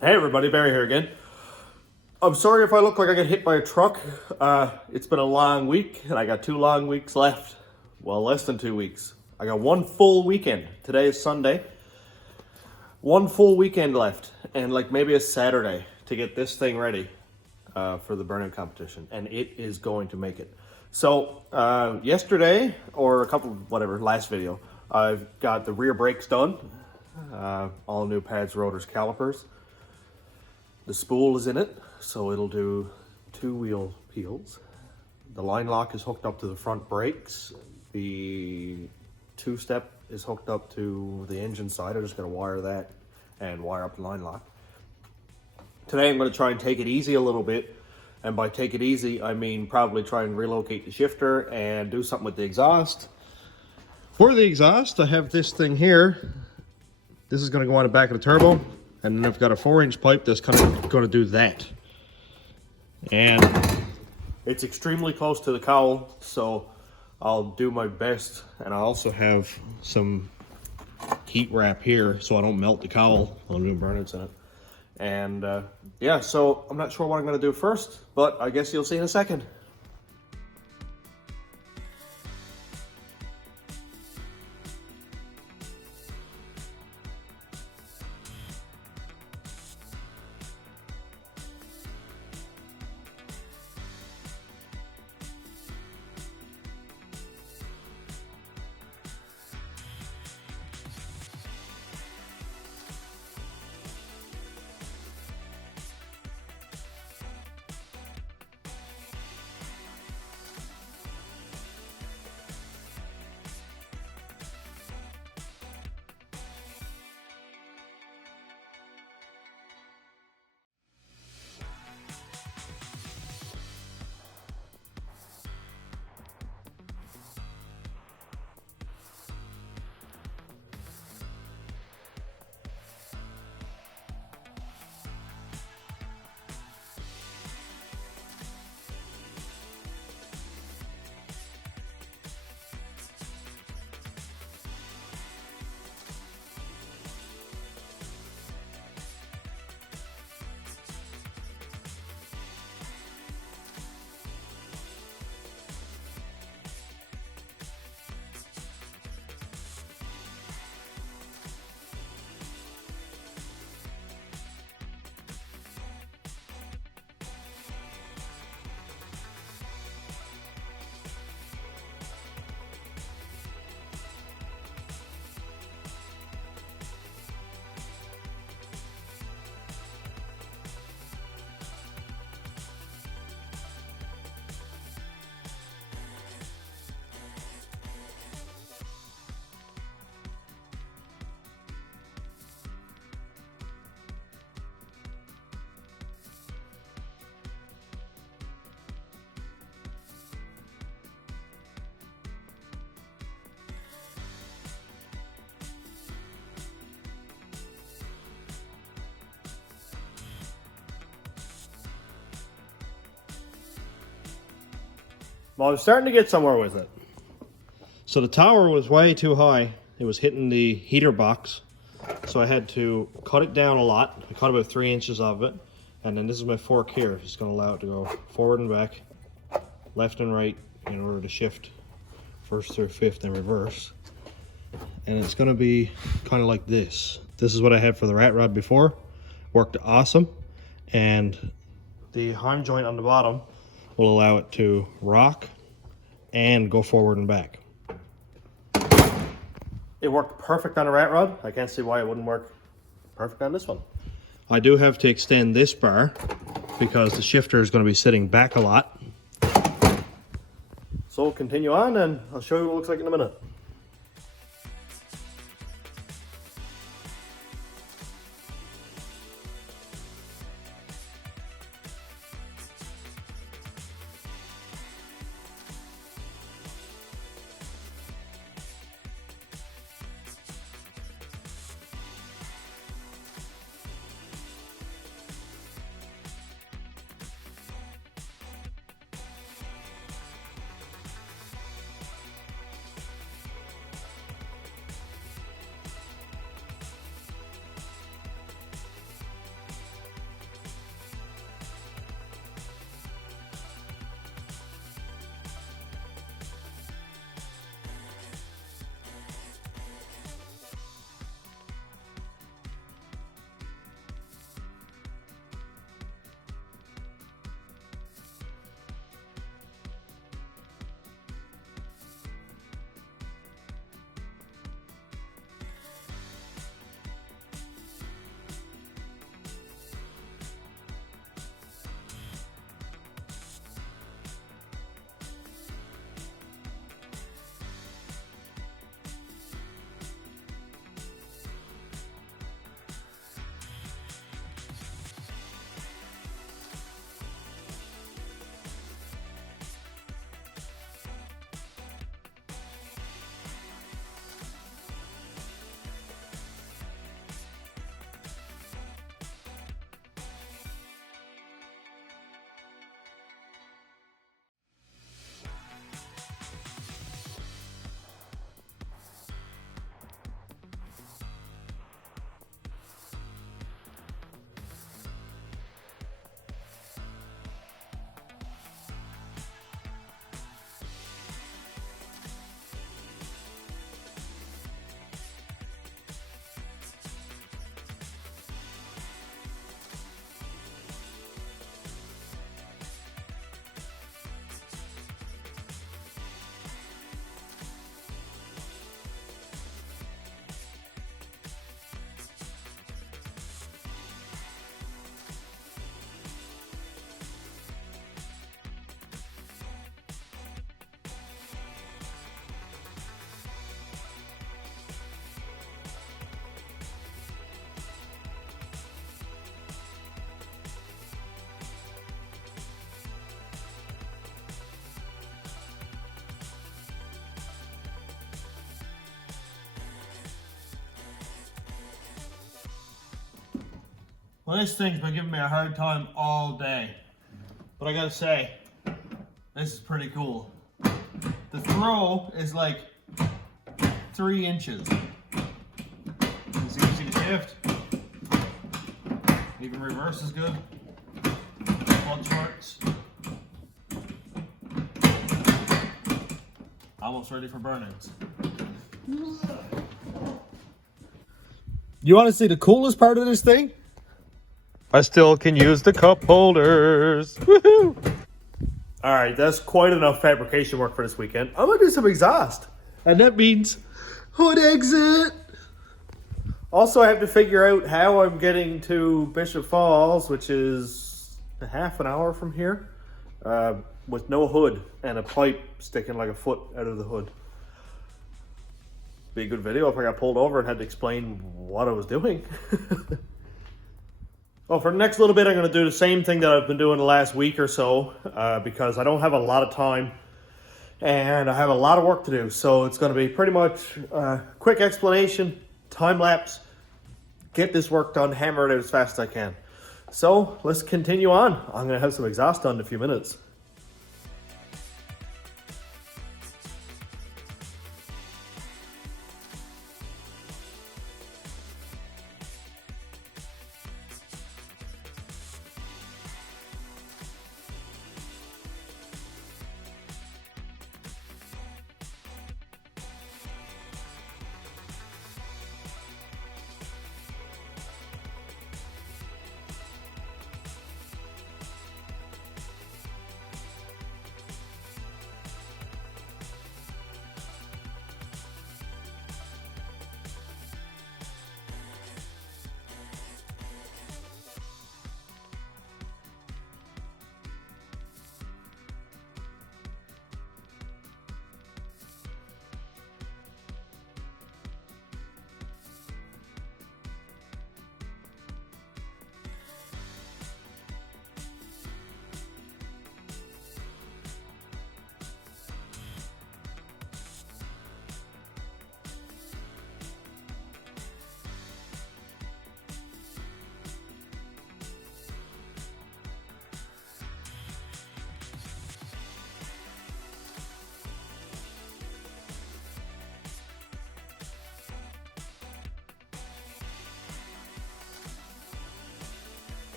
Hey everybody, Barry here again. I'm sorry if I look like I got hit by a truck. It's been a long week and I got 2 long weeks left. Well, less than 2 weeks. I got 1 full weekend. Today is Sunday. 1 full weekend left and like maybe a Saturday to get this thing ready for the burnout competition, and it is going to make it. So yesterday, or a couple, whatever, last video, I've got the rear brakes done. All new pads, rotors, calipers. The spool is in it, so it'll do 2 wheel peels. The line lock is hooked up to the front brakes. The 2-step is hooked up to the engine side. I'm just going to wire that and wire up the line lock. Today I'm going to try and take it easy a little bit. And by take it easy, I mean probably try and relocate the shifter and do something with the exhaust. For the exhaust, I have this thing here. This is going to go on the back of the turbo. And then I've got a 4-inch pipe that's kind of going to do that. And it's extremely close to the cowl, so I'll do my best. And I also have some heat wrap here so I don't melt the cowl while I'm doing burnouts in it. And yeah, so I'm not sure what I'm going to do first, but I guess you'll see in a second. Well, I was starting to get somewhere with it. So the tower was way too high. It was hitting the heater box. So I had to cut it down a lot. I cut about 3 inches of it. And then this is my fork here. It's going to allow it to go forward and back, left and right, in order to shift first, third, fifth, and reverse. And it's going to be kind of like this. This is what I had for the rat rod before. Worked awesome. And the heim joint on the bottom will allow it to rock and go forward and back. It worked perfect on a rat rod. I can't see why it wouldn't work perfect on this one. I do have to extend this bar because the shifter is going to be sitting back a lot. So we'll continue on and I'll show you what it looks like in a minute. Well, this thing's been giving me a hard time all day. But I gotta say, this is pretty cool. The throw is like 3 inches. It's easy to shift. Even reverse is good. Clutch works. Almost ready for burnouts. You want to see the coolest part of this thing? I still can use the cup holders. Woohoo! All right, that's quite enough fabrication work for this weekend. I'm gonna do some exhaust, and that means hood exit. Also, I have to figure out how I'm getting to Bishop Falls, which is a half an hour from here, with no hood and a pipe sticking like a foot out of the hood. Be a good video if I got pulled over and had to explain what I was doing. Well, for the next little bit, I'm going to do the same thing that I've been doing the last week or so, because I don't have a lot of time and I have a lot of work to do. So it's going to be pretty much quick explanation, time lapse, get this work done, hammer it out as fast as I can. So let's continue on. I'm going to have some exhaust done in a few minutes.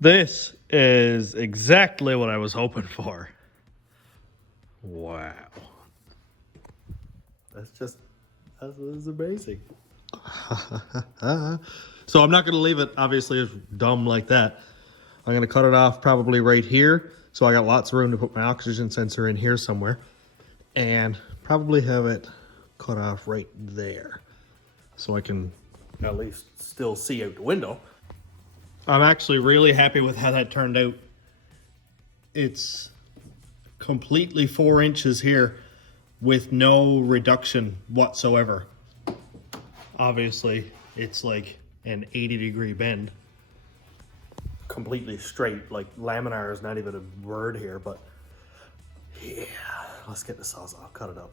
This is exactly what I was hoping for. Wow. This is amazing. So I'm not going to leave it, obviously, as dumb like that. I'm going to cut it off probably right here. So I got lots of room to put my oxygen sensor in here somewhere. And probably have it cut off right there. So I can at least still see out the window. I'm actually really happy with how that turned out. It's completely 4 inches here with no reduction whatsoever. Obviously, it's like an 80-degree bend. Completely straight, like laminar is not even a word here, but yeah, let's get the sawzall, cut it up.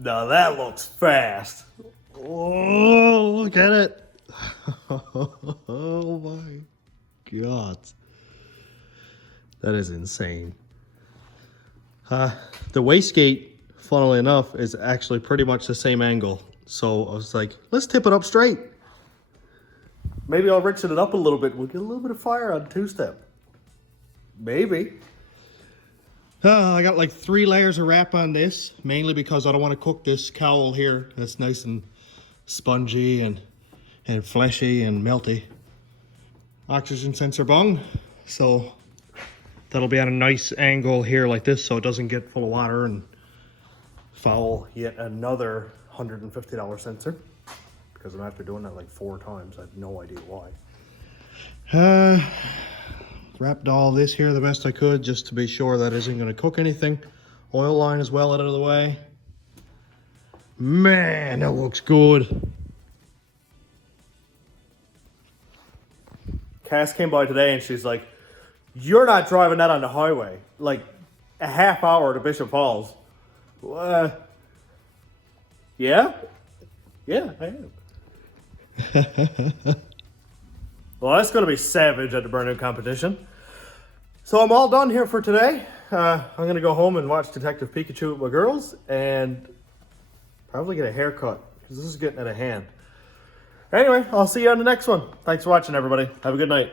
Now that looks fast. Oh, look at it. Oh my God. That is insane. The wastegate, funnily enough, is actually pretty much the same angle. So I was like, let's tip it up straight. Maybe I'll richen it up a little bit. We'll get a little bit of fire on two-step. Maybe. I got like 3 layers of wrap on this, mainly because I don't want to cook this cowl here. That's nice and spongy and fleshy and melty. Oxygen sensor bung. So that'll be at a nice angle here like this so it doesn't get full of water and foul yet another $150 sensor. Because I'm after doing that like 4 times. I have no idea why. Wrapped all this here the best I could just to be sure that isn't going to cook anything. Oil line is well out of the way. Man, that looks good. Cass came by today and she's like, you're not driving that on the highway. Like a half hour to Bishop Falls. Yeah? Yeah, I am. Well, that's going to be savage at the burnout competition. So I'm all done here for today. I'm going to go home and watch Detective Pikachu with my girls and probably get a haircut because this is getting out of hand. Anyway, I'll see you on the next one. Thanks for watching, everybody. Have a good night.